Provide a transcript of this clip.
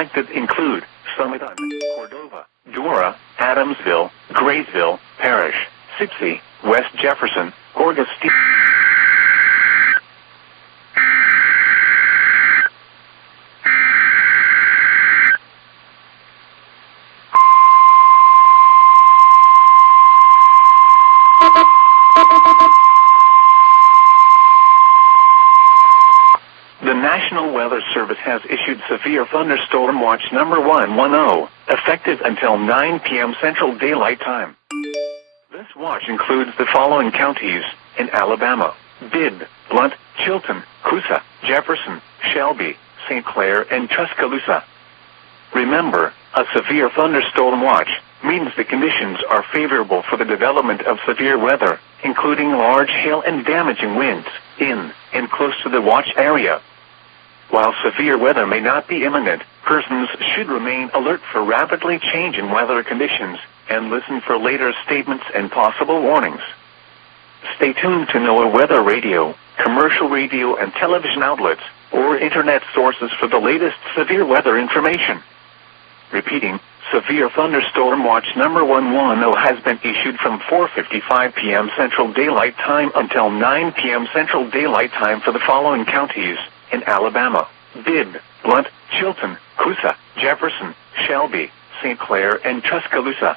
impacted include Sumiton, Cordova, Dora, Adamsville, Graysville, Parish, Sipsey, West Jefferson, Augustine. The National Weather Service has issued Severe Thunderstorm Watch number 110, effective until 9 p.m. Central Daylight Time. This watch includes the following counties in Alabama: Bibb, Blount, Chilton, Coosa, Jefferson, Shelby, St. Clair, and Tuscaloosa. Remember, a severe thunderstorm watch means the conditions are favorable for the development of severe weather, including large hail and damaging winds, in and close to the watch area. While severe weather may not be imminent, persons should remain alert for rapidly changing weather conditions and listen for later statements and possible warnings. Stay tuned to NOAA weather radio, commercial radio and television outlets, or internet sources for the latest severe weather information. Repeating, Severe Thunderstorm Watch number 110 has been issued from 4:55 p.m. Central Daylight Time until 9 p.m. Central Daylight Time for the following counties in Alabama: Bibb, Blount, Chilton, Coosa, Jefferson, Shelby, St. Clair, and Tuscaloosa.